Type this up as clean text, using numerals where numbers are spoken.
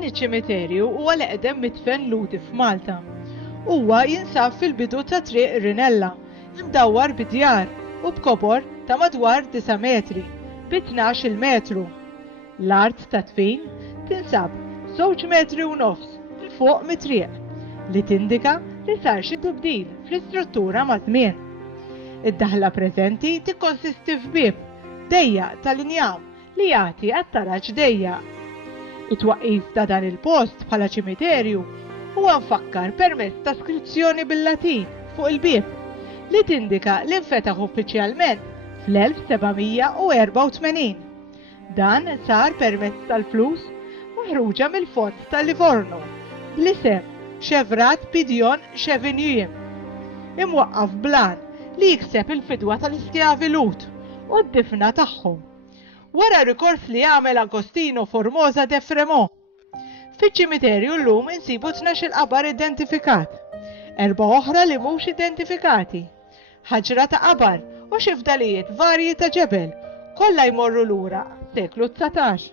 Dan iċ-ċimiterju huwa l-eqdem mitfen Ludi f'Malta. Huwa jinsab fil-bidu ta' triq Rinella, imdawwar bidjar u b'kobor ta' madwar 9 metri, b'12 metru. L-art ta' tfin tinsab 2 metri u nofs il fuq mit-triq li tindika li sar xi tibdil fl-istruttura ma' żmien. Id-daħla preżenti tikkonsisti f'bieb dejjaq tal-injam li jagħti attaraġġ dejjaq. It-twaqqif ta' dan il-post bħala ċimiterju huwa mfakkar permezz ta' skrizzjoni bil-Latin fuq il-bieb li tindika li nfetaħ uffiċjalment fl-1784. Dan sar permezz tal-flus maħruġa mill-Fond tal-Livorno bl-isem Xevrat Bidjon Xevinjiem, imwaqqaf blan li jikseb il-fidwa tal-iskjavi Lut u d-difna tagħhom. Wara rikors li għamel Agostino Formosa de Fremont, fiċ-ċimiterju llum insibu 12 qabar identifikat, 4 oħra li mhux identifikati, ħaġra ta' qabar u xi fdalijiet varji ta' ġebel, kollha jmorru lura seklu 19.